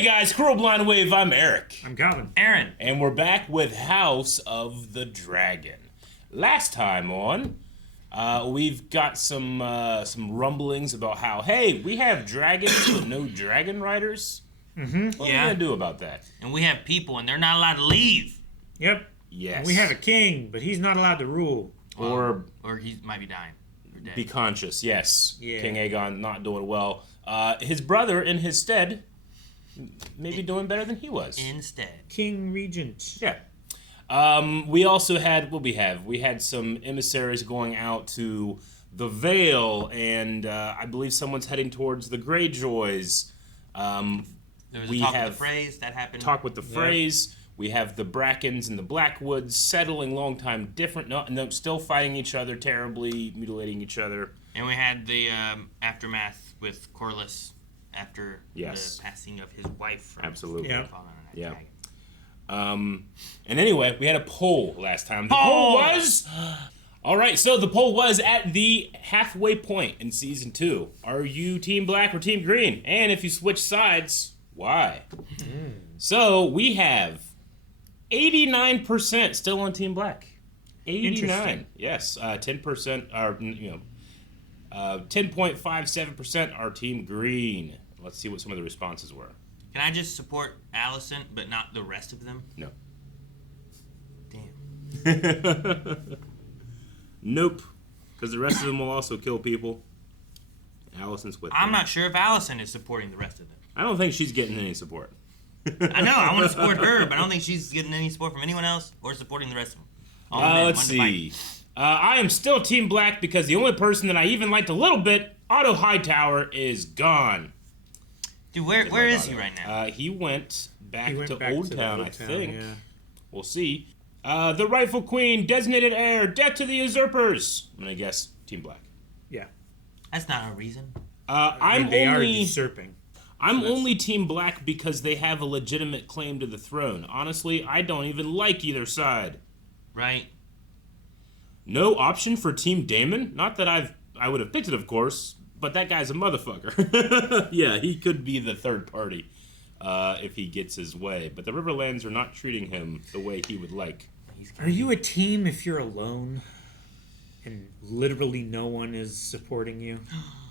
Hey guys, Cruel Blind Wave, I'm Eric. I'm Calvin. Aaron. And we're back with House of the Dragon. Last time on, we've got some rumblings about how, hey, we have dragons but no dragon riders. Mm-hmm. What are we going to do about that? And we have people and they're not allowed to leave. Yep. Yes. And we have a king, but he's not allowed to rule. Or he might be dying. Or dead. be conscious, yes. Yeah. King Aegon not doing well. His brother, in his stead, maybe doing better than he was. Instead. King Regent. Yeah. We also had, we had some emissaries going out to the Vale, and I believe someone's heading towards the Greyjoys. There was a talk with the Freys, that happened. Talk with the Freys. We have the Brackens and the Blackwoods settling long time different, no, still fighting each other terribly, mutilating each other. And we had the aftermath with Corlys after the passing of his wife. From Absolutely. Yeah. And anyway, we had a poll last time. The poll was... All right, so the poll was at the halfway point in Season 2. Are you Team Black or Team Green? And if you switch sides, why? So we have 89% still on Team Black. 89. Yes. 10% are, 10.57% are Team Green. Let's see what some of the responses were. Can I just support Alicent, but not the rest of them? No. Damn. Nope. Because the rest of them will also kill people. Alicent's with them. I'm not sure if Alicent is supporting the rest of them. I don't think she's getting any support. I know, I want to support her, but I don't think she's getting any support from anyone else or supporting the rest of them. Let's see. I am still Team Black because the only person that I even liked a little bit, Otto Hightower, is gone. Dude, where is he right now? He went back to Old Town, I think. Yeah. We'll see. The rightful queen, designated heir, death to the usurpers. I'm going to guess Team Black. Yeah. That's not a reason. They are usurping. I'm only Team Black because they have a legitimate claim to the throne. Honestly, I don't even like either side. Right. No option for Team Daemon? Not that I would have picked it, of course, but that guy's a motherfucker. Yeah, he could be the third party if he gets his way. But the Riverlands are not treating him the way he would like. Are you a team if you're alone and literally no one is supporting you?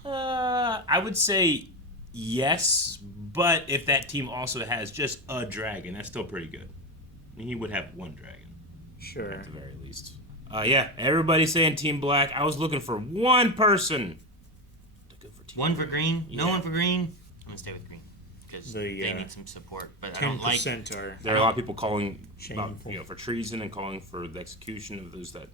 I would say yes, but if that team also has just a dragon, that's still pretty good. I mean, he would have one dragon. Sure. At the very least. Yeah, everybody's saying Team Black. I was looking for one person. One for green? Yeah. No one for green? I'm going to stay with green. Because they need some support. But I don't like... There are a lot of people calling about, for treason and calling for the execution of those that...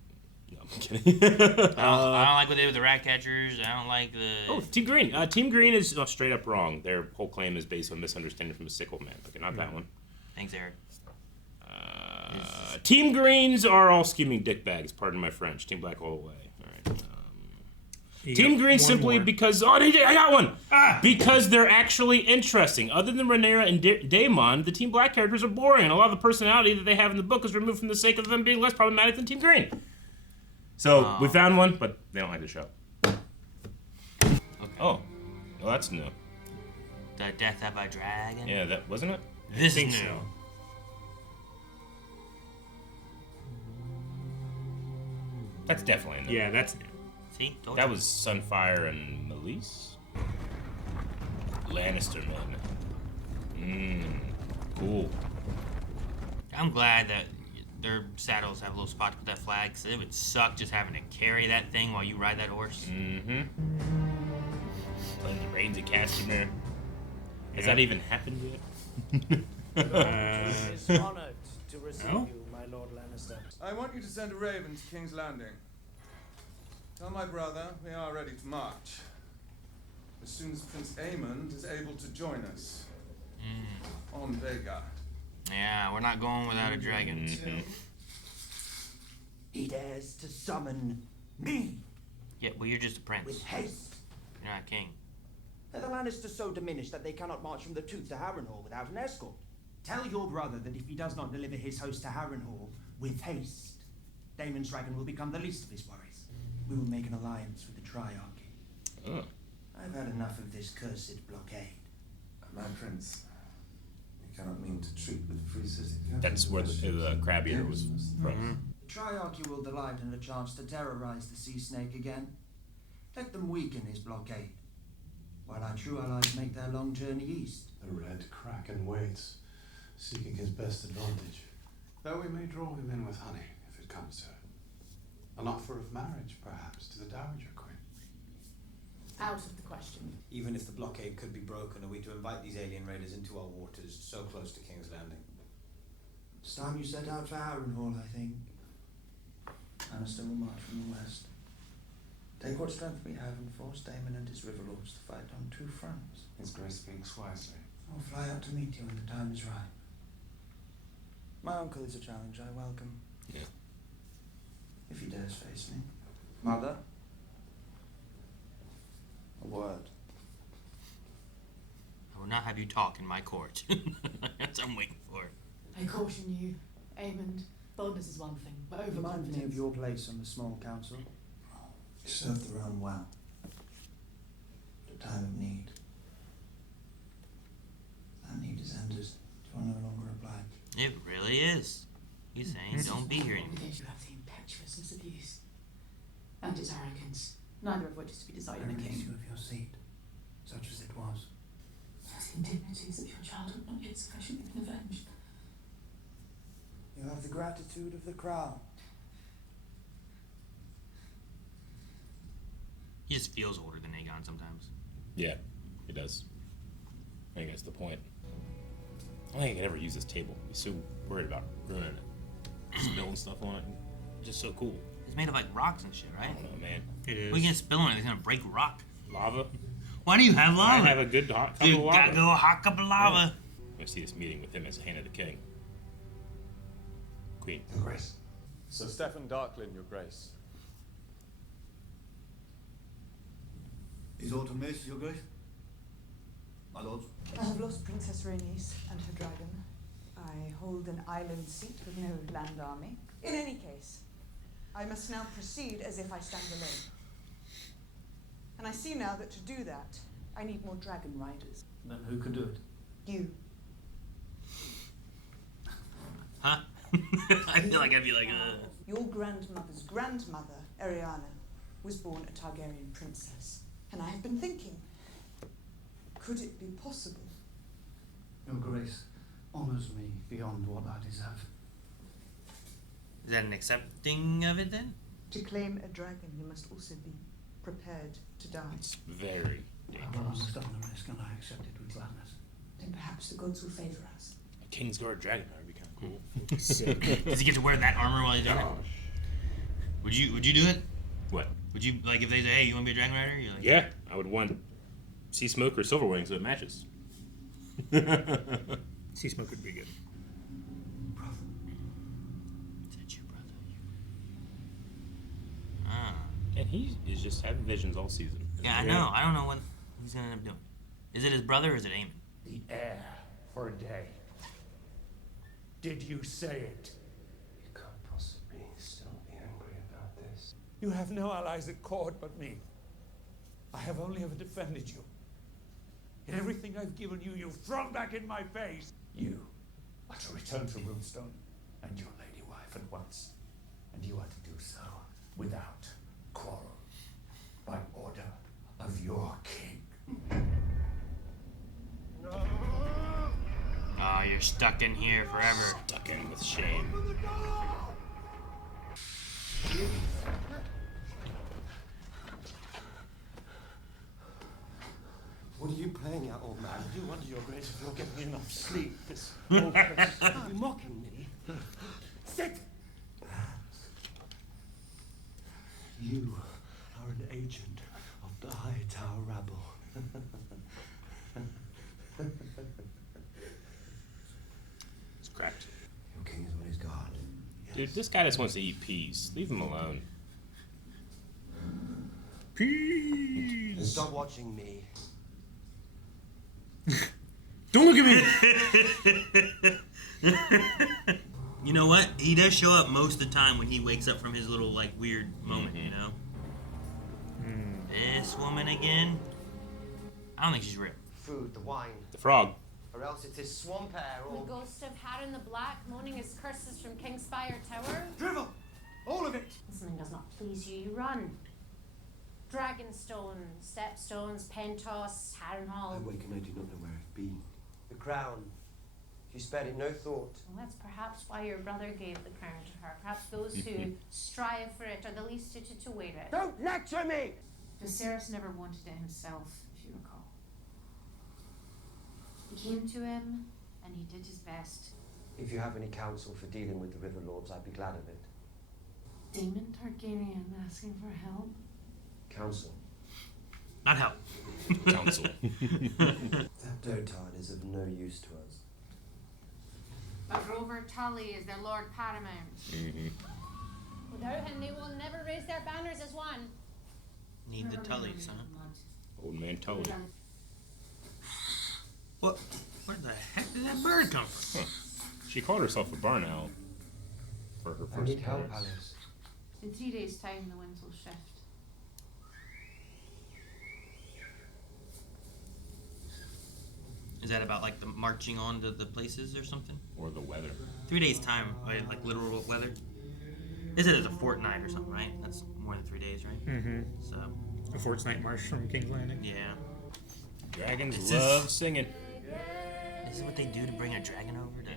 No, I'm kidding. I don't like what they did with the rat catchers. I don't like the... Oh, Team Green. Team Green is straight up wrong. Their whole claim is based on misunderstanding from a sickle man. Okay, not that one. Thanks, Eric. Team Greens are all scheming dickbags. Pardon my French. Team Black all the way. All right. Team Green simply because... Oh, I got one! Because they're actually interesting. Other than Rhaenyra and Daemon, the Team Black characters are boring, and a lot of the personality that they have in the book is removed from the sake of them being less problematic than Team Green. So, we found one, but they don't like the show. Okay. Oh. Well, that's new. The Death of a Dragon? Yeah, that wasn't it? This is new. So. That's definitely new. Yeah, that's new. See? Told That you. was Sunfire and Melise? Lannister men. Cool. I'm glad that their saddles have a little spot to put that flag, because it would suck just having to carry that thing while you ride that horse. Mm-hmm. Playing the Reigns of Castamere. Has that even happened yet? Is honored to receive you, my Lord Lannister. I want you to send a raven to King's Landing. Tell my brother we are ready to march. As soon as Prince Aemond is able to join us. On Vega. Yeah, we're not going without a dragon. He dares to summon me Yeah, well, you're just a prince. with haste. You're not a king. Are the Lannisters so diminished that they cannot march from the Tooth to Harrenhal without an escort? Tell your brother that if he does not deliver his host to Harrenhal with haste, Daemon's dragon will become the least of his worries. We will make an alliance with the Triarchy. Oh. I've had enough of this cursed blockade. My prince, cannot mean to treat with free city. That's where the crab eater was from. The Triarchy will delight in a chance to terrorize the sea snake again. Let them weaken his blockade, while our true allies make their long journey east. The red kraken waits, seeking his best advantage. Though we may draw him in with honey, if it comes to it. An offer of marriage, perhaps, to the Dowager Queen. Out of the question. Even if the blockade could be broken, are we to invite these alien raiders into our waters so close to King's Landing? It's time you set out for Harrenhal, I think. Lannister will march from the west. Take what strength we have and force Daemon and his river lords to fight on two fronts. His Grace speaks wisely. I'll fly out to meet you when the time is right. My uncle is a challenge I welcome. Yeah. If he dares face me. Mother? A word. I will not have you talk in my court. That's what I'm waiting for. I caution you, Aemond. Boldness is one thing, but Remind me overconfidence. of your place on the small council. You served the realm well. At a time of need. That need is ended. You are no longer obliged. It really is. He's saying don't be here anymore. You have the impetuousness of youth and its arrogance, neither of which is to be desired in a Release king. you of your seat, such as it was. The indignities of your childhood not yet sufficiently been avenged. You have the gratitude of the crown. He just feels older than Aegon sometimes. Yeah, he does. I think that's the point. I don't think I could ever use this table. I'm so worried about ruining it. Spilling stuff on it. Just so cool. It's made of like rocks and shit, I right? don't know, man. It is. We can spill on it. It's gonna break rock. Lava? Why do you have I lava? have a good hot cup Dude, of lava. gotta go a hot cup of lava. I'm gonna see this meeting with him as Hand of the King. Queen. Your Grace. Sir Stephen Darklin, Your Grace. Is Autumn Mace, Your Grace? My lords? I have lost Princess Rhaenys and her dragon. I hold an island seat with no land army. In any case, I must now proceed as if I stand alone. And I see now that to do that, I need more dragon riders. Then who can do it? You. Huh? I feel like I'd be like, Your grandmother's grandmother, Ariana, was born a Targaryen princess. And I have been thinking, could it be possible? Your Grace honours me beyond what I deserve. Is that an accepting of it then? To claim a dragon, you must also be prepared to die. It's very I will dangerous. understand the risk and I accept it with gladness. Then perhaps the gods will favour us. A Kingsguard dragon would be kind of cool. Sick. Does he get to wear that armor while he's doing it? Would you do it? What? Would you, like, if they say, hey, you want to be a dragon rider? You're like, Yeah, I would want Seasmoke or Silverwing so it matches. Seasmoke would be good. Brother. Is that you, brother? Ah. And he is just having visions all season. Yeah, I know. I don't know what he's going to end up doing. Is it his brother or is it Aemon? The heir for a day. Did you say it? You can't possibly still be angry about this. You have no allies at court but me. I have only ever defended you. In everything I've given you, you've thrown back in my face. You are to return to Runestone and your lady wife at once. And you are to do so without quarrel, by order of your king. Oh, you're stuck in here forever. Stuck in with shame. What are you playing at, old man? I do wonder, Your Grace, if you're getting enough sleep this whole place. Are you mocking me? Sit! You are an agent of the Hightower rabble. It's cracked. Your king is on his guard. Dude, this guy just wants to eat peas. Leave him alone. Peace. Stop watching me. Don't look at me. You know what? He does show up most of the time when he wakes up from his little, like, weird moment, you know? This woman again? I don't think she's real. Food, the wine. The frog. Or else it is swamp air or... The ghost of Harren the Black moaning his curses from Kingspire Tower. Drivel! All of it! If something does not please you, you run. Dragonstone, Stepstones, Pentos, Harrenhal. I wake and I do not know where I've been. The crown. You spared it no thought. Well, that's perhaps why your brother gave the crown to her. Perhaps those who strive for it are the least suited to wear it. Don't lecture me! Viserys never wanted it himself, if you recall. He came to him, and he did his best. If you have any counsel for dealing with the River Lords, I'd be glad of it. Daemon Targaryen asking for help? Counsel. Not help. Counsel. That dotard is of no use to us. But Robert Tully is their Lord Paramount. Without him, they will never raise their banners as one. Need the Tullys, huh? Old man Tully. What? Where the heck did that bird come from? Huh. She called herself a barn owl for her I first need help, appearance. Alice. In 3 days' time, the winds will shift. Is that about like the marching on to the places or something? Or the weather. 3 days time, like literal weather. They said it's a fortnight or something, right? That's more than 3 days, right? Mm-hmm. So A fortnight march from King's Landing. yeah. Dragons This love is- singing. This is what they do to bring a dragon over to.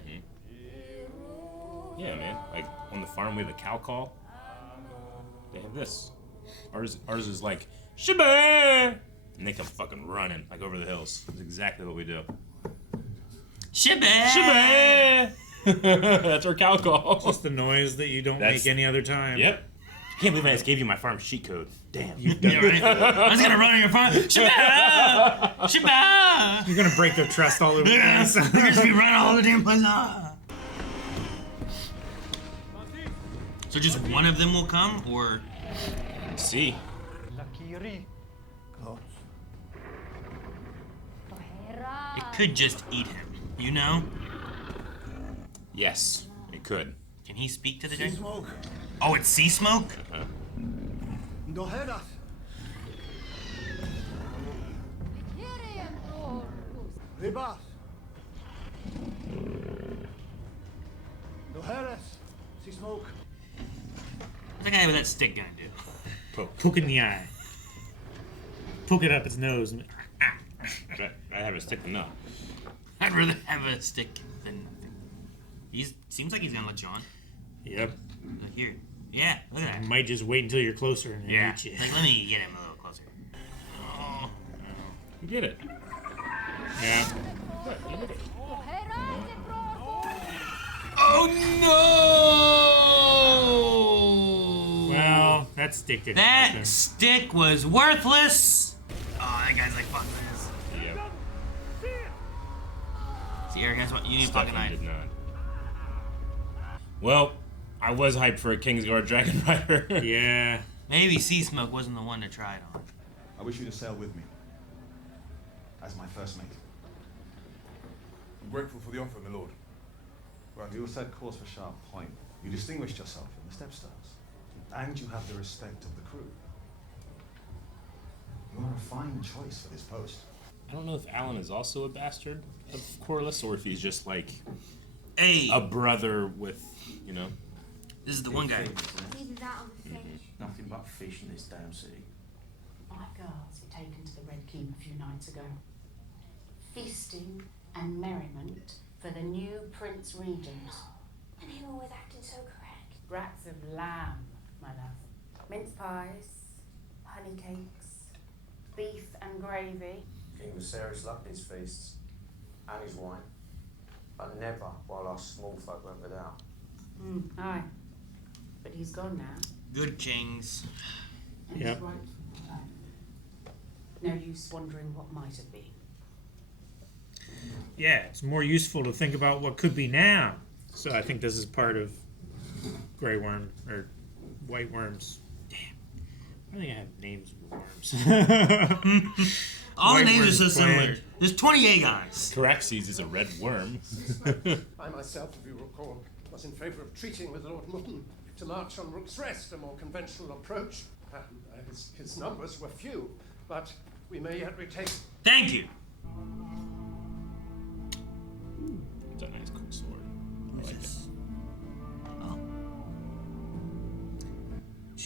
Yeah, man. Like on the farm where the cow call, they have this. Ours is like Shibah, and they come fucking running like over the hills. That's exactly what we do. Shibah! Shibah! That's our cow call. Just the noise that you don't make any other time. Yep. Can't believe I just gave you my farm cheat code. Damn. Yeah, right. I was gonna run on your farm. Shibah! Shibah! You're gonna break their trust all over the Yeah. place. They're just be running all over the damn place. Ah. So just one of them will come, or see? It could just eat him. You know? Yes, it could. Can he speak to the dragon? Seasmoke. Oh, it's Seasmoke? No head us. Ribas. No head us. Seasmoke. What's the guy with that stick gonna do? Poke in the eye. Poke it up its nose. I have a stick than not. I'd rather have a stick than nothing. Seems like he's gonna let you on. Yep. Look here. Yeah, look at I that. might just wait until you're closer and Yeah. eat you. Like, let me get him a little closer. Oh. You did it. Yeah. Oh no! Well, that stick didn't That help him. stick was worthless. Oh, that guy's like, fuck this. Yep. See, Eric, that's what you need a fucking knife. Did not. Well, I was hyped for a Kingsguard Dragon Rider. Yeah. Maybe Seasmoke wasn't the one to try it on. I wish you to sail with me as my first mate. I'm grateful for the offer, my lord. Well, you set course for Sharp Point. You distinguished yourself in the Stepstones, and you have the respect of the crew. You are a fine choice for this post. I don't know if Alan is also a bastard of Corlys or if he's just like a brother with, you know. This is the one guy. Nothing but fish in this damn sea. My girls were taken to the Red Keep a few nights ago. Feasting and merriment for the new Prince Regent. And him always acting so correct. Brats of lamb, my love. Mince pies, honey cakes, beef and gravy. King Viserys loved his feasts and his wine, but never while us small folk went without. Aye. But he's gone now. Good kings. And Yep. he's right. No use wondering what might have been. Yeah, it's more useful to think about what could be now. So I think this is part of Grey Worm or White Worms. Damn. I think I have names of worms. All the White names are Worms so similar. plan. There's 28 guys. Caraxes is a red worm. I myself, if you recall, was in favour of treating with Lord Mutton to march on Rook's Rest, a more conventional approach. His numbers were few, but we may yet retake. Thank you.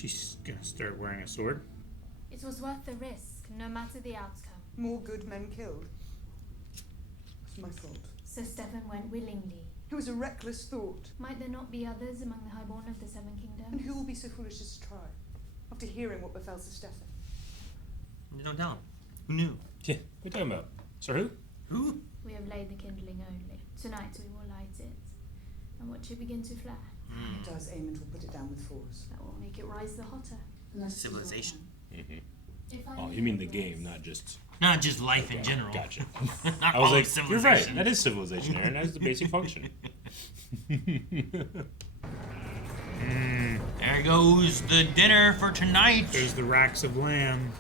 She's gonna start wearing a sword. It was worth the risk, no matter the outcome. More good men killed. It's my fault. Sir Stephen went willingly. It was a reckless thought. Might there not be others among the highborn of the Seven Kingdoms? And who will be so foolish as to try? After hearing what befell Sir Stephen. You don't tell him. Who knew? Yeah, what are you talking about? Sir who? Who? We have laid the kindling only. Tonight we will light it, and watch it begin to flare. It does, Aemond will put it down with force. That will make it rise the hotter. Civilization. Oh, you mean the game, not just... Not just life in general. Gotcha. Not I was all like, of you're right. civilization. That is civilization, Aaron. That's the basic function. There goes the dinner for tonight. There's the racks of lamb.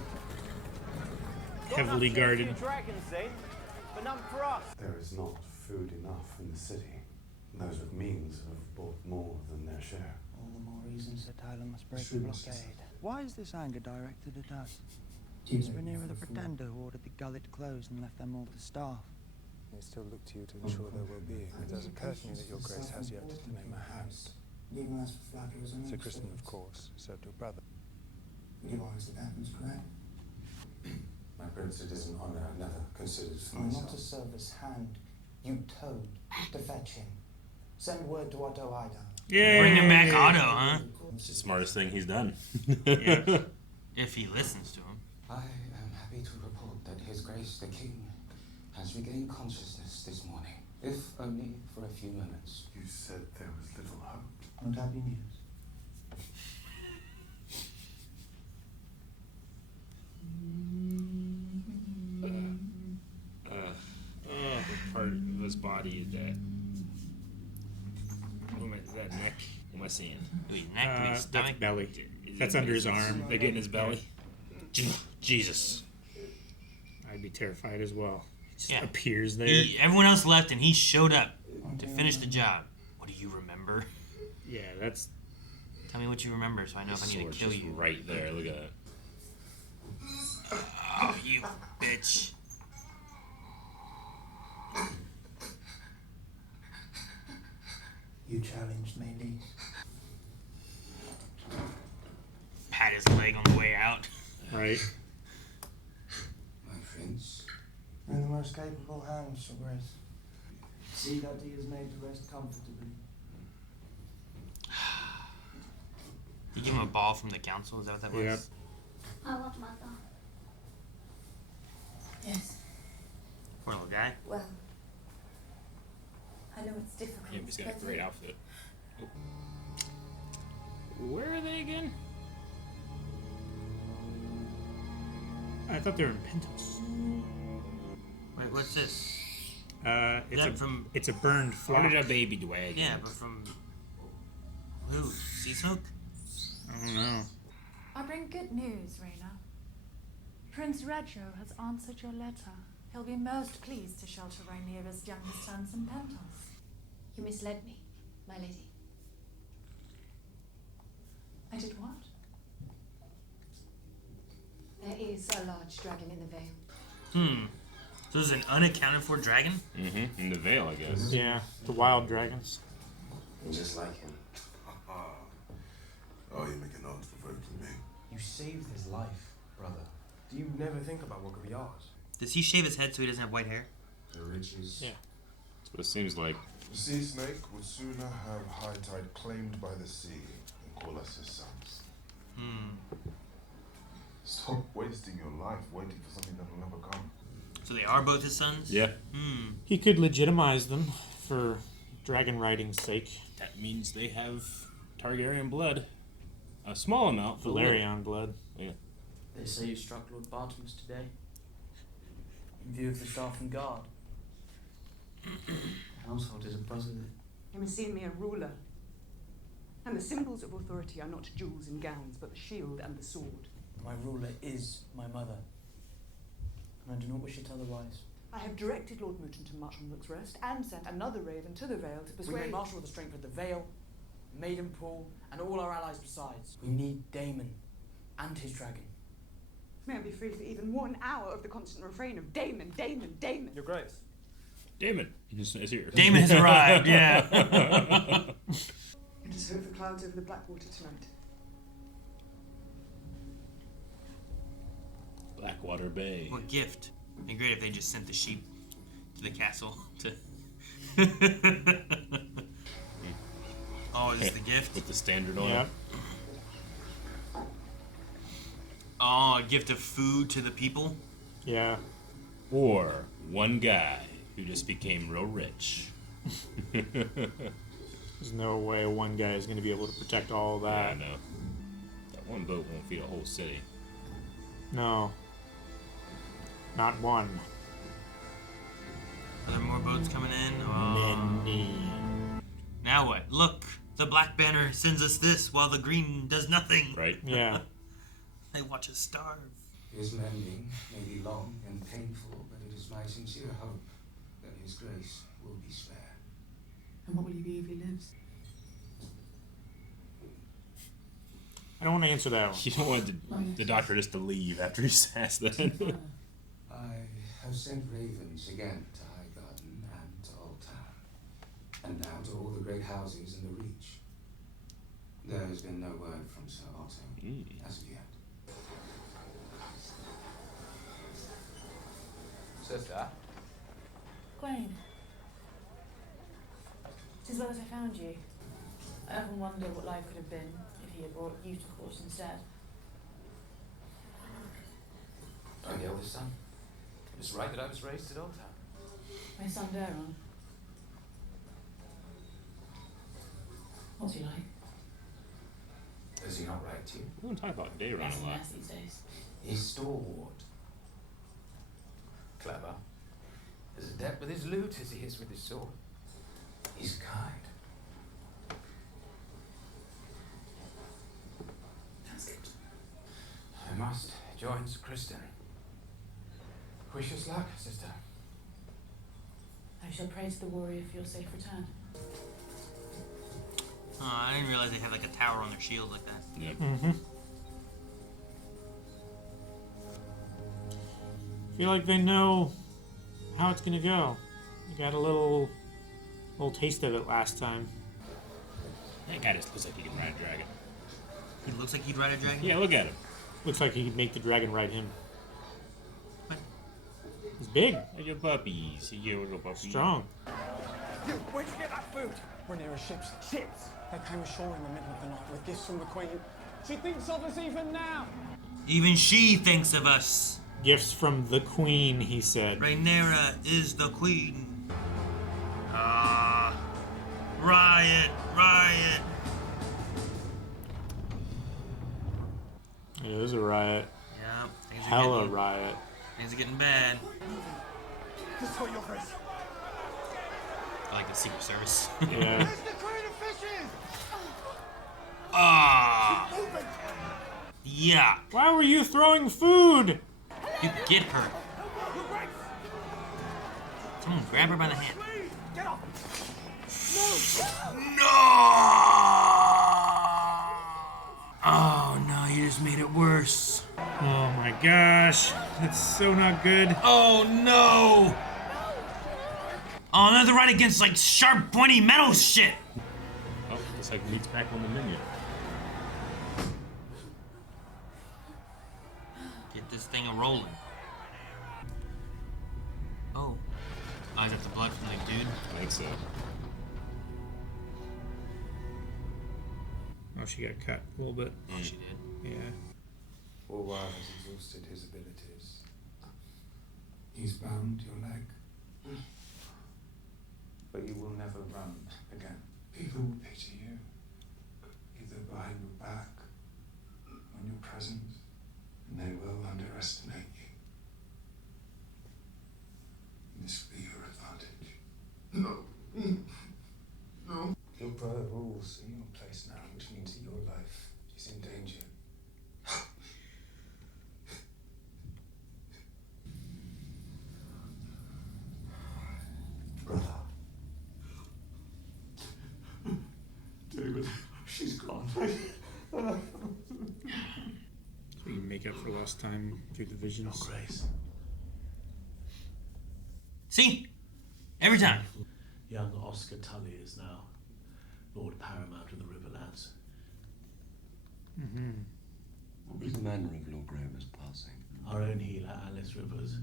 Heavily guarded. But none for us. There is not food enough in the city. Those with means have bought more than their share. All the more reasons that Tyler must break the Shrewdness. blockade. Why is this anger directed at us? It's Rhaenyra the Pretender who ordered the gullet closed and left them all to starve. They still look to you to ensure their well-being. It does occur to me that your grace has yet to name a hand. Sir Kristen, of course, served your brother. My prince, it is an honor I never considered for I'm myself. not to serve as hand. You toad to fetch him. Send word to Otto Hightower. Yeah. Bringing back Otto, huh? It's the smartest thing he's done. If he listens to him. I am happy to report that His Grace the King has regained consciousness this morning, if only for a few moments. You said there was little hope. Not happy news. What part of his body is that? Is that neck? What am I seeing? Neck, that's stomach? belly. That's under his arm. They get in his belly? Jesus. I'd be terrified as well. It just Yeah. appears there. Everyone else left and he showed up to finish the job. What do you remember? Yeah, that's... Tell me what you remember so I know if I need Sword's to kill just you. right there. Look at that. Oh, you bitch. You challenged me, Lise. Pat his leg on the way out. Right. My prince. In the most capable hands, Your Grace. See that he is made to rest comfortably. You give him a ball from the council, is that what that was? Yep. I want mother. Yes. Poor little guy. Well, I know it's difficult. Yeah, he's got a but great outfit. Oh. Where are they again? I thought they were in Pentos. Wait, what's this? It's that a from- it's a burned flock. Where did that baby dwag? Yeah, but from who? Seasmoke? I don't know. I bring good news, Rhaenyra. Prince Regent has answered your letter. He'll be most pleased to shelter Rhaenyra's youngest sons in Pentos. You misled me, my lady. I did what? There is a large dragon in the Vale. So there's an unaccounted for dragon? Mm-hmm. In the Vale, I guess. Yeah, the wild dragons. Just like him. Oh, you make an odd provoking me. You saved his life, brother. Do you never think about what could be ours? Does he shave his head so he doesn't have white hair? The riches. Yeah. That's what it seems like. The Seasmoke would sooner have Hightide claimed by the sea than call us his sons. Stop wasting your life waiting for something that will never come. So they are both his sons? Yeah. He could legitimize them for dragon riding's sake. That means they have Targaryen blood. A small amount. but Valerian blood. Yeah. They say you struck Lord Bartlemus today. In view of the staff and guard. The household is abuzz with it. You must see in me a ruler. And the symbols of authority are not jewels and gowns, but the shield and the sword. My ruler is my mother. And I do not wish it otherwise. I have directed Lord Mouton to march on Rook's Rest and sent another raven to the Vale to We persuade... may marshal with the strength of the Vale, Maidenpool, and all our allies besides. We need Daemon and his dragon. May I be free for even 1 hour of the constant refrain of Daemon, Daemon, Daemon. Your Grace. Daemon is here. Daemon has arrived, yeah. It is hope for clouds over the Blackwater tonight. Water Bay. What gift? It'd be great if they just sent the sheep to the castle to. Oh, is this the gift? With the standard oil. Yep. Oh, a gift of food to the people? Yeah. Or one guy who just became real rich. There's no way one guy is going to be able to protect all of that. Yeah, I know. That one boat won't feed a whole city. No. Not one. Are there more boats coming in? Oh. Many. Now what? Look, the black banner sends us this while the green does nothing. Right? Yeah. They watch us starve. His mending may be long and painful, but it is my sincere hope that his grace will be spared. And what will he be if he lives? I don't want to answer that one. You don't want the doctor just to leave after he says that. I have sent ravens again to Highgarden and to Old Town, and now to all the great houses in the Reach. There has been no word from Sir Otto as of yet. Sister? Gwen. 'Tis well that I found you. I often wonder what life could have been if he had brought you to court instead. I'm the eldest son. It's right that I was raised at Old Town. My son Daemon. What's he like? Does he not write to you? We don't talk about Daemon Less a and lot. less these days. He's stalwart. Clever. As adept with his lute as he is with his sword. He's kind. That's good. I must join Sir Kristen. Wish us luck, sister. I shall pray to the warrior for your safe return. Oh, I didn't realize they had like a tower on their shield like that. Yep. Mm-hmm. Feel like they know how it's gonna go. You got a little taste of it last time. That guy just looks like he can ride a dragon. He looks like he'd ride a dragon? Yeah, look at him. Looks like he could make the dragon ride him. What? He's big. Like your puppies. You little puppy. Strong. You, where'd you get that food? Rhaenyra's ships. Ships? They came ashore in the middle of the night with gifts from the Queen. She thinks of us even now. Even she thinks of us. Gifts from the Queen, he said. Rhaenyra is the queen. Riot, riot. It is a riot. Yeah, things are Hella getting, riot. Things are getting bad. Just for your grace. I like the Secret Service. Yeah. Where's the Queen of Fishes? Ah. Yeah. Why were you throwing food? You get her. Someone grab her by the hand. Get off! No! Oh no, you just made it worse. Oh my gosh. That's so not good. Oh no! Oh, no, they're right against like sharp, pointy metal shit. Oh, looks like meat's back on the menu. Get this thing a rolling. Oh. I got the blood from the dude. I think so. Oh, she got cut a little bit. Oh, she did. Yeah. Orwell has exhausted his abilities. He's bound your leg. But you will never run again. People will pity you, either behind your back, on your presence, and they will underestimate you. This will be your advantage. No. No. Your brother rules in your place now, which means that your life is in danger. Brother. David, she's gone. So you can make up for lost time through the visions. Your grace. See? Every time. Young Oscar Tully is now Lord Paramount of the Riverlands. Mm-hmm. What was the manner of Lord Rhaenyra's passing? Our own healer, Alice Rivers,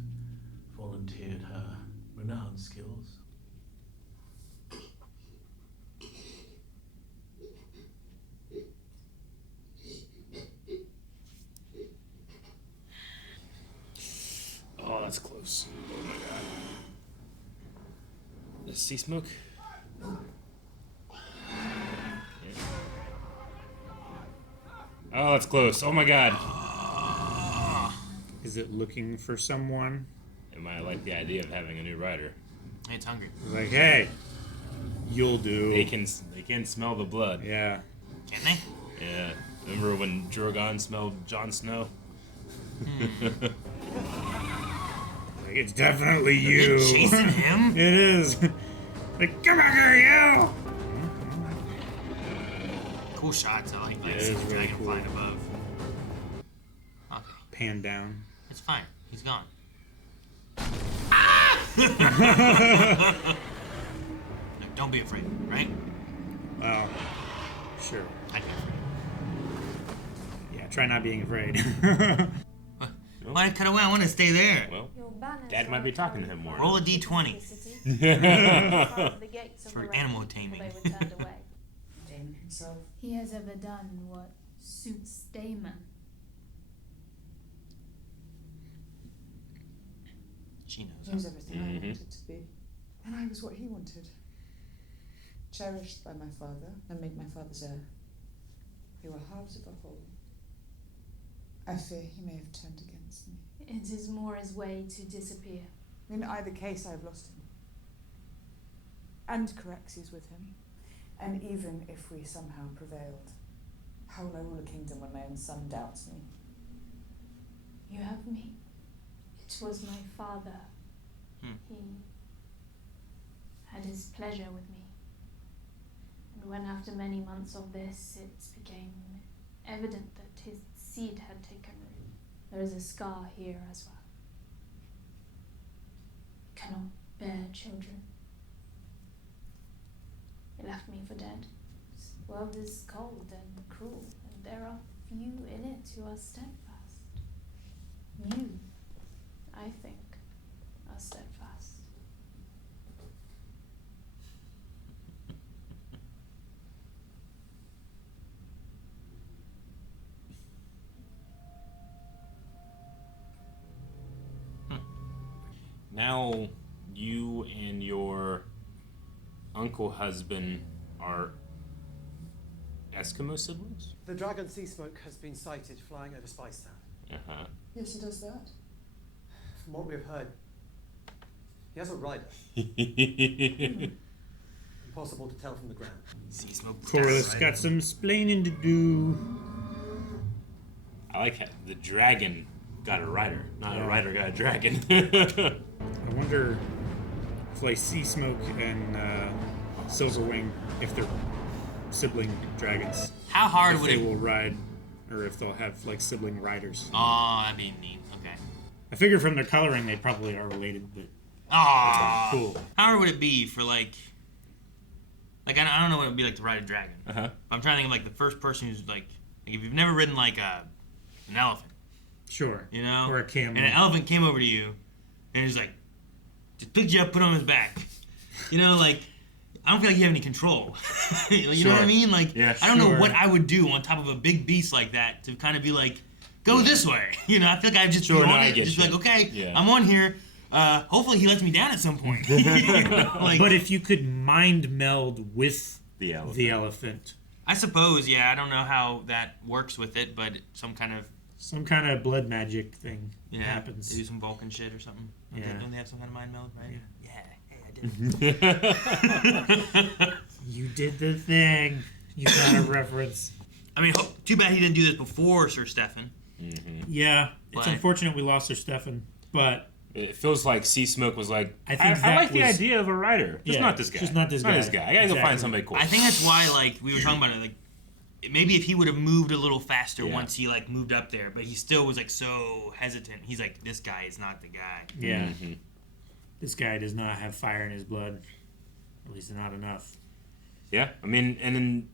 volunteered her renowned skills. Oh, that's close. Oh my god. The Seasmoke? Oh, that's close. Oh my god. Is it looking for someone? It might like the idea of having a new rider. It's hungry. Like, hey, you'll do. They can smell the blood. Yeah. Can they? Yeah. Remember when Drogon smelled Jon Snow? Like, it's definitely you. Is it chasing him? It is. Like, come back here, you! Cool shots. I like Yeah, it seeing is the really dragon cool. flying above. Okay. Pan down. It's fine. He's gone. No, don't be afraid, right? Well, sure. I'd be afraid. Yeah, try not being afraid. Why cut away? I want to stay there. Well, Dad might be talking to him more. Roll a d20. For animal taming. Daemon himself. He has ever done what suits Daemon. She knows. He was everything I Mhm. wanted to be. And I was what he wanted. Cherished by my father and made my father's heir. We were halves of a whole. I fear he may have turned against me. It is Mora's way to disappear. In either case, I have lost him. And Caraxes with him. And even if we somehow prevailed, how will I rule a kingdom when my own son doubts me? You have me. It was my father. He had his pleasure with me. And when after many months of this, it became evident that his seed had taken root, there is a scar here as well. Cannot bear children. He left me for dead. This world is cold and cruel, and there are few in it who are steadfast. You, I think, are steadfast. Now, you and your uncle husband are Eskimo siblings? The dragon Seasmoke has been sighted flying over Spicetown. Uh-huh. Yes, he does that. From what we have heard, he has a rider. Impossible to tell from the ground. Seasmoke. Corliss got some splaining to do. I like how the dragon got a rider, not a rider got a dragon. I wonder if like Seasmoke and Silverwing, if they're sibling dragons. How hard if would they it- will ride, or if they'll have like sibling riders. Oh, that'd be neat. Okay. I figure from their coloring they probably are related, but Oh, cool. How hard would it be for like I don't know what it would be like to ride a dragon. Uh-huh. I'm trying to think of like the first person who's like if you've never ridden like an elephant, Sure. you know, Or a camel. and an elephant came over to you and he's like just picked you up, put on his back. You know, like I don't feel like you have any control. You know what I mean? Like Yeah, I don't know sure. what I would do on top of a big beast like that to kind of be like, go this way. You know, I feel like I'd just Sure, be no, on I it, get just you. be like, okay, Yeah. I'm on here. Hopefully he lets me down at some point. You know, like, but if you could mind meld with the elephant. I suppose, yeah. I don't know how that works with it, but some kind of blood magic thing happens. They do some Vulcan shit or something. Yeah. Don't they have some kind of mind meld, right? Yeah. Hey, I did. You did the thing. You got a reference. I mean, too bad he didn't do this before Sir Stefan. Yeah, it's But- unfortunate we lost Sir Stefan, but It feels like Seasmoke was like, I I, think I that like the was- idea of a rider. Just Yeah, not this guy. just not this guy. I gotta go Exactly. find somebody cool. I think that's why, like, we were talking about it, like, maybe if he would have moved a little faster Yeah. once he, like, moved up there, but he still was, like, so hesitant. He's like, this guy is not the guy. yeah, this guy does not have fire in his blood. At least not enough. Yeah, I mean, and then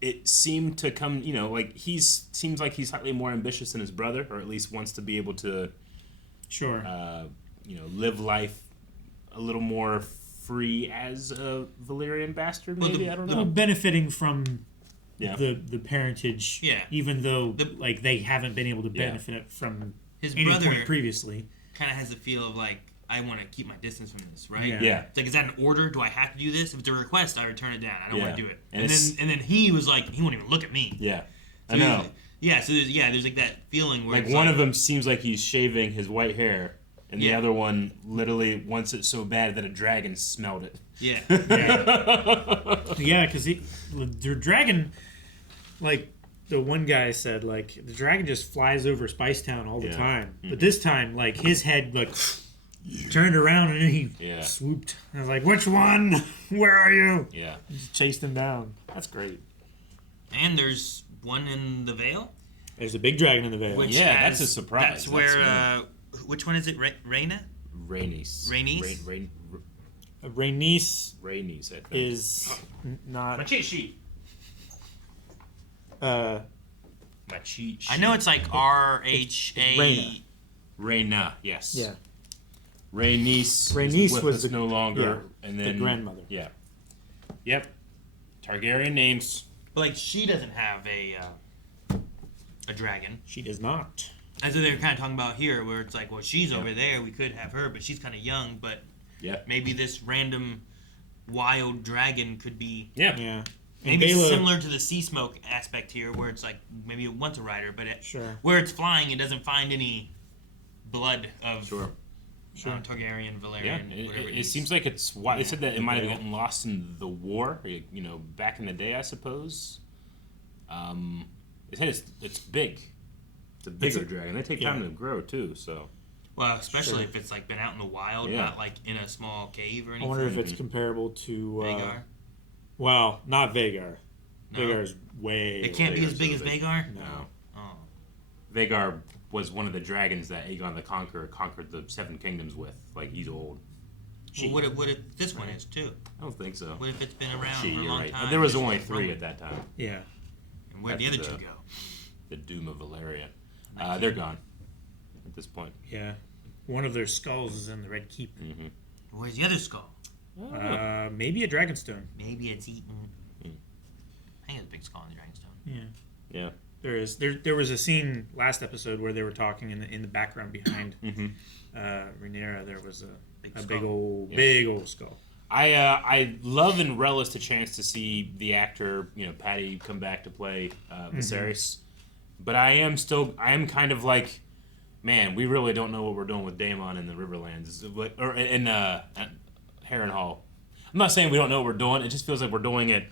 it seemed to come, like seems like he's slightly more ambitious than his brother, or at least wants to be able to, live life a little more free as a Valyrian bastard. Maybe I don't know. Benefiting from Yeah. the parentage, even though like they haven't been able to benefit from his any brother point previously. Kind of has a feel of like, I want to keep my distance from this, right? Yeah. It's like, is that an order? Do I have to do this? If it's a request, I return it down. I don't want to do it. And then he was like, he won't even look at me. Yeah, So I know. There's like that feeling where Like it's one of them seems like he's shaving his white hair, and the other one literally wants it so bad that a dragon smelled it. Yeah. Yeah, because the dragon, like the one guy said, like the dragon just flies over Spicetown all the time. But this time, like his head like turned around and he swooped. I was like, which one? Where are you? Yeah. Just chased him down. That's great. And there's one in the Vale. There's a big dragon in the Vale. Which that's a surprise. That's where. Which one is it? Rhaenyra? Rhaenys. Rhaenys. Rhaenys, I think. Is not. My cheat sheet. My cheat sheet. I know it's like RHA. Rhaena, yes. Yeah. Rhaenys was no longer, and then the grandmother. Yeah. Yep. Targaryen names. But like she doesn't have a dragon. She does not. As they're kind of talking about here, where it's like, well, she's over there. We could have her, but she's kind of young. But maybe this random wild dragon could be maybe similar to the Seasmoke aspect here, where it's like maybe it wants a rider, but where it's flying, it doesn't find any blood of Targaryen, Valerian. Whatever it seems like it's why they said that it might have gotten lost in the war. Back in the day, I suppose. They said it's big. It's a bigger dragon. They take time to grow too. So. Well, especially if it's like been out in the wild, not like in a small cave or anything. I wonder if it's comparable to Vhagar. Well, not Vhagar. No. Vhagar's way. It can't be as big as Vhagar. No. Oh. Vhagar was one of the dragons that Aegon the Conqueror conquered the Seven Kingdoms with. Like, he's old. Well, what if this one is too? I don't think so. What if it's been around for a long time? There was only 3 at that time. Yeah. And where'd the other 2 go? The Doom of Valeria. They're gone at this point. Yeah. One of their skulls is in the Red Keep. Mm-hmm. Where's the other skull? Maybe a Dragonstone. Maybe it's eaten. I think it's a big skull in the Dragonstone. Yeah. Yeah. There is. There was a scene last episode where they were talking in the background behind Rhaenyra. There was a big old skull. I love and relish the chance to see the actor, Patty, come back to play Viserys. But I am kind of like, man, we really don't know what we're doing with Daemon in the Riverlands or in Harrenhal. I'm not saying we don't know what we're doing. It just feels like we're doing it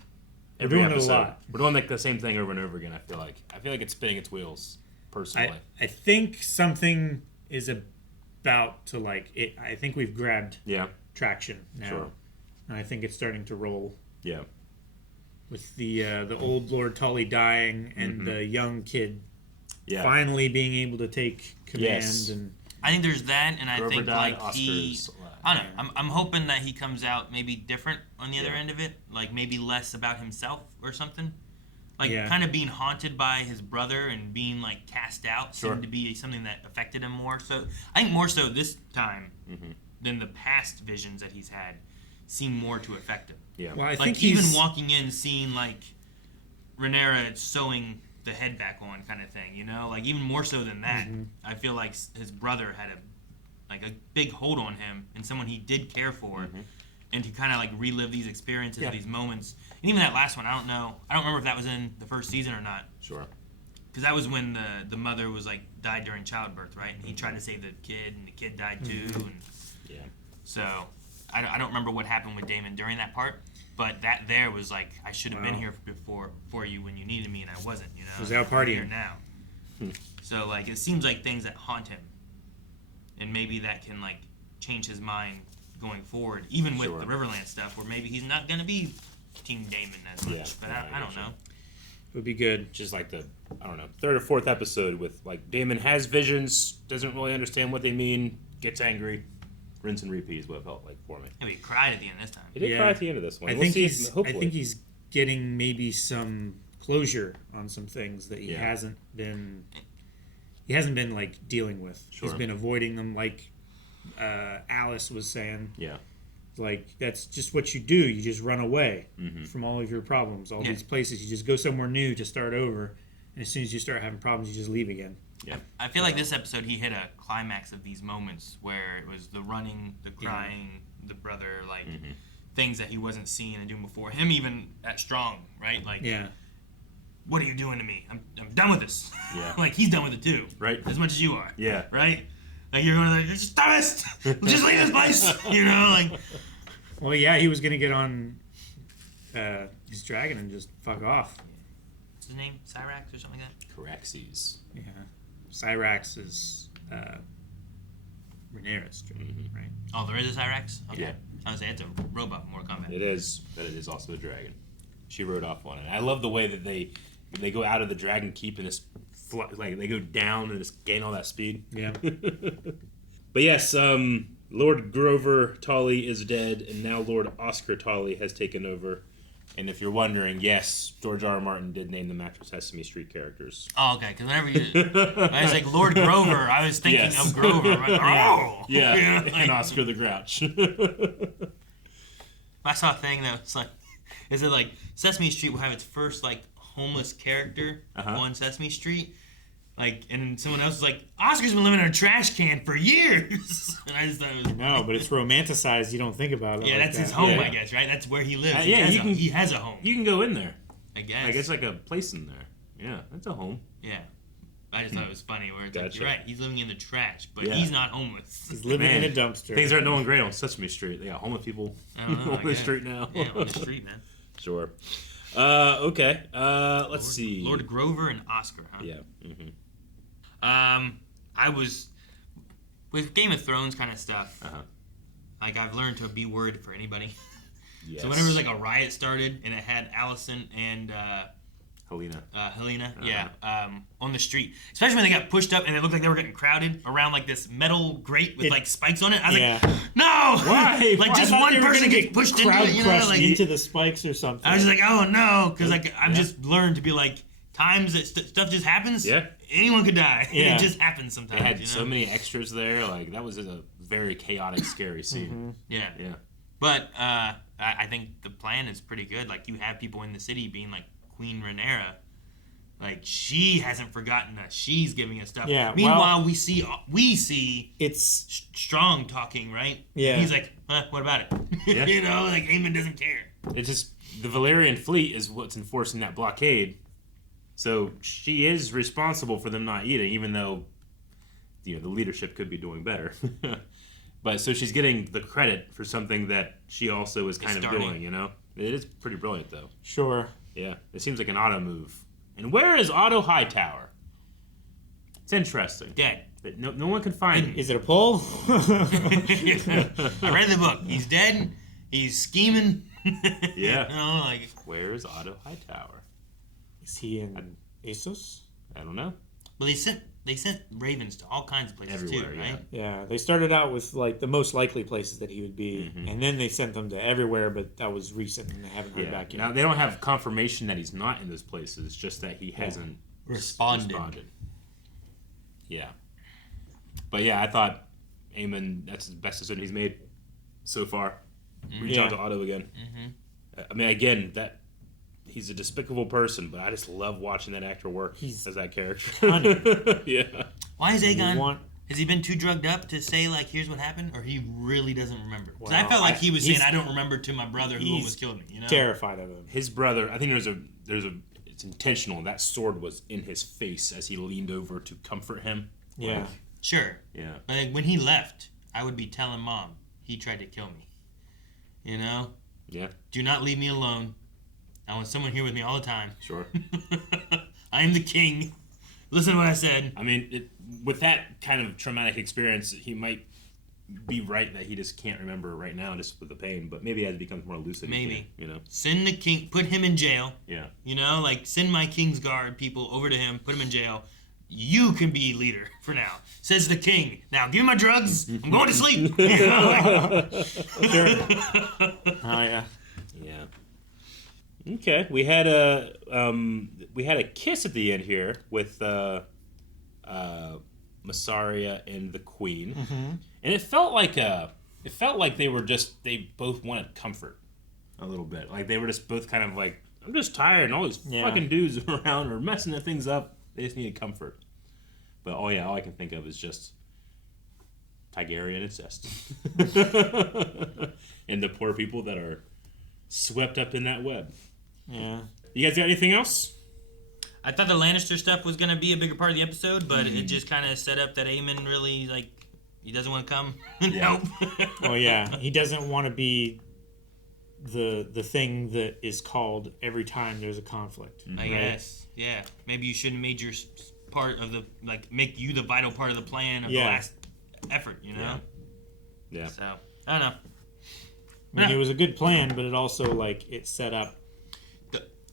every doing it a episode. lot. We're doing like the same thing over and over again. I feel like it's spinning its wheels. Personally, I think something is about to I think we've grabbed traction now. Sure. And I think it's starting to roll. Yeah. With the old Lord Tully dying and the young kid finally being able to take command and I think there's that, and I Grover think died, like he, Oscars. I don't know. I'm hoping that he comes out maybe different on the other end of it, like maybe less about himself or something. Like kind of being haunted by his brother and being like cast out seemed to be something that affected him more. So I think more so this time than the past visions that he's had seem more to affect him. Yeah. Well, I like think even walking in, seeing like Rhaenyra sewing the head back on, kind of thing. Like even more so than that. I feel like his brother had a big hold on him and someone he did care for, and to kind of like relive these experiences, these moments. And even that last one, I don't remember if that was in the first season or not. Sure. Because that was when the mother was like died during childbirth, right? And he tried to save the kid, and the kid died too. And so I don't remember what happened with Daemon during that part, but that there was like, I should have been here for you when you needed me, and I wasn't. Was out partying here now. So like it seems like things that haunt him, and maybe that can like change his mind going forward, even with the Riverland stuff, where maybe he's not gonna be Team Daemon as much. But I don't know. It would be good. Just like the, I don't know, 3rd or 4th episode with like Daemon has visions, doesn't really understand what they mean, gets angry. Rinse and repeat is what it felt like for me. Yeah, he cried at the end this time. He did cry at the end of this one. I think he's getting maybe some closure on some things that he hasn't been like dealing with. Sure. He's been avoiding them, like Alice was saying. Yeah. Like, that's just what you do. You just run away from all of your problems, all these places. You just go somewhere new to start over, and as soon as you start having problems, you just leave again. Yeah. I feel like this episode, he hit a climax of these moments where it was the running, the crying, the brother, like, things that he wasn't seeing and doing before. Him even at Strong, right? Like, what are you doing to me? I'm done with this. Yeah. Like, he's done with it too. Right. As much as you are. Yeah. Right? Like, you're going to, you're just dumbest. Just leave this place. You know, like. Well, yeah, he was going to get on his dragon and just fuck off. What's his name? Cyrax or something like that? Caraxes. Yeah. Cyrax is Rhaenyra's dragon, right? Oh, there is a Cyrax? Okay. Yeah. I was saying it's a robot in Mortal Kombat. It is, but it is also a dragon. She rode off on it. I love the way that they go out of the dragon keep and just like they go down and just gain all that speed. Yeah. But yes, Lord Grover Tully is dead, and now Lord Oscar Tully has taken over. And if you're wondering, yes, George R. R. Martin did name them after Sesame Street characters. Oh, okay. Because whenever I was like Lord Grover, I was thinking of Grover. Like, oh, yeah, you know, like, and Oscar the Grouch. I saw a thing that was like, is it like Sesame Street will have its first like homeless character on Sesame Street, like, and someone else was like, Oscar's been living in a trash can for years, and I just thought it was no, but it's romanticized. You don't think about it. Yeah, like that's that. his home, I guess, right? That's where he lives. Yeah, he has a home. You can go in there. I guess. Like it's like a place in there. Yeah, that's a home. Yeah. I just thought it was funny where it's like, Gotcha. you're right, he's living in the trash, but Yeah. he's not homeless. He's living in a dumpster. Things aren't going great on Sesame Street. They got homeless people I don't know, on I the guess. street now. Yeah, on the street, man. Sure. Okay. Let's see. Lord Grover and Oscar, huh? Yeah. Mm-hmm. I was with Game of Thrones kind of stuff. Like I've learned to be worried for anybody. Yes. So whenever like a riot started and it had Allison and Helena, on the street, especially when they got pushed up and it looked like they were getting crowded around like this metal grate with like spikes on it. I was like, no, Why? Like Why? just I thought one they were person gonna gets get pushed into crowd it, you know, crushed like into the spikes or something. I was just like, oh no, because like I've just learned to be like times that stuff just happens. Yeah. Anyone could die. Yeah. It just happens sometimes. They had you know? so many extras there. Like that was a very chaotic, scary scene. Yeah. Yeah. But I think the plan is pretty good. Like you have people in the city being like Queen Rhaenyra. Like she hasn't forgotten us. She's giving us stuff. Yeah, Meanwhile, we see it's Strong talking, right? Yeah. He's like, what about it? Yeah. You know, like Aemond doesn't care. It's just the Valyrian fleet is what's enforcing that blockade. So she is responsible for them not eating, even though the leadership could be doing better. But so she's getting the credit for something that she also is kind of doing. It is pretty brilliant though. Sure. Yeah, it seems like an Otto move. And where is Otto Hightower? It's interesting. Dead. But no one can find him. Is it a poll? I read the book. He's dead. He's scheming. Yeah. You know, like Where's Otto Hightower? Is he in Essos? I don't know. Well, they sent ravens to all kinds of places Everywhere, too, right? Yeah, they started out with like the most likely places that he would be, Mm-hmm. and then they sent them to everywhere, but that was recent, and they haven't heard back yet. Now they don't have confirmation that he's not in those places. It's just that he hasn't responded. Yeah. But yeah, I thought Aemond, that's the best decision he's made so far. Reach out to Otto again. I mean, again, that he's a despicable person, but I just love watching that actor work as that character. Yeah. Why is Aegon? Has he been too drugged up to say like, "Here's what happened," or he really doesn't remember? Because I felt like he was saying, "I don't remember to my brother who almost killed me." You know, terrified of him. His brother. I think it's intentional. That sword was in his face as he leaned over to comfort him. Yeah. Like, sure. Yeah. But like, when he left, I would be telling Mom he tried to kill me. You know. Yeah. Do not leave me alone. I want someone here with me all the time. Sure. I am the king. Listen to what I said. I mean, with that kind of traumatic experience, he might be right that he just can't remember right now just with the pain, but maybe as it becomes more lucid, Maybe. He can, Send the king, put him in jail. Yeah. You know, like send my Kingsguard people over to him, put him in jail. You can be leader for now, says the king. Now give me my drugs. I'm going to sleep. You know, like, Oh yeah. Yeah. Okay, we had a kiss at the end here with Massaria and the Queen, and it felt like they both wanted comfort a little bit. Like they were just both kind of like, I'm just tired, and all these fucking dudes around are messing things up. They just needed comfort. But all I can think of is just Targaryen incest, and the poor people that are swept up in that web. Yeah. You guys got anything else? I thought the Lannister stuff was gonna be a bigger part of the episode, but it just kind of set up that Aemond really he doesn't want to come. Nope. Oh yeah, he doesn't want to be the thing that is called every time there's a conflict. I guess. Yeah. Maybe you shouldn't make your part of the make you the vital part of the plan of the last effort. You know. Yeah. So I don't know. I mean, it was a good plan, but it also it set up.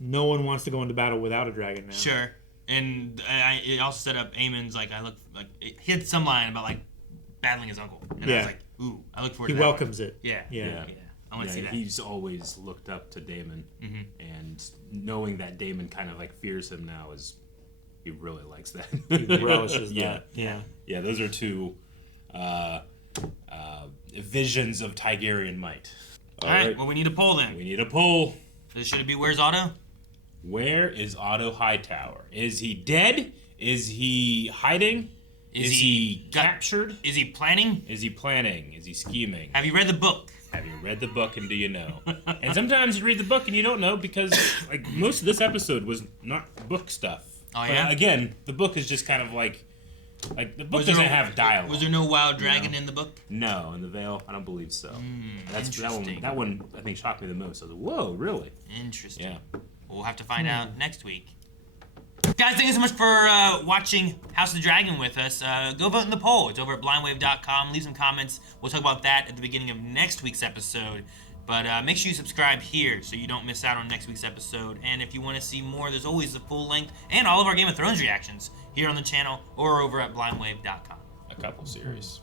No one wants to go into battle without a dragon now. Sure, and it also set up Aemon's he had some line about battling his uncle, and I was like, ooh, I look forward to that. He welcomes it. Yeah. I want to see that. He's always looked up to Daemon, and knowing that Daemon kind of fears him now he really likes that. He relishes that. Yeah. Yeah, those are two visions of Targaryen might. All right. Well, we need a poll then. We need a poll. Should it be Where's Otto? Where is Otto Hightower? Is he dead? Is he hiding? Is he captured? Is he planning? Is he planning? Is he scheming? Have you read the book? Have you read the book and do you know? And sometimes you read the book and you don't know because most of this episode was not book stuff. Oh yeah. But again, the book is just kind of the book doesn't have dialogue. Was there no wild dragon in the book? No, in the Vale, I don't believe so. That's that one. I think shocked me the most. I was like, "Whoa, really?" Interesting. Yeah. We'll have to find out next week. Guys, thank you so much for watching House of the Dragon with us. Go vote in the poll. It's over at blindwave.com. Leave some comments. We'll talk about that at the beginning of next week's episode. But make sure you subscribe here so you don't miss out on next week's episode. And if you want to see more, there's always the full length and all of our Game of Thrones reactions here on the channel or over at blindwave.com. A couple series.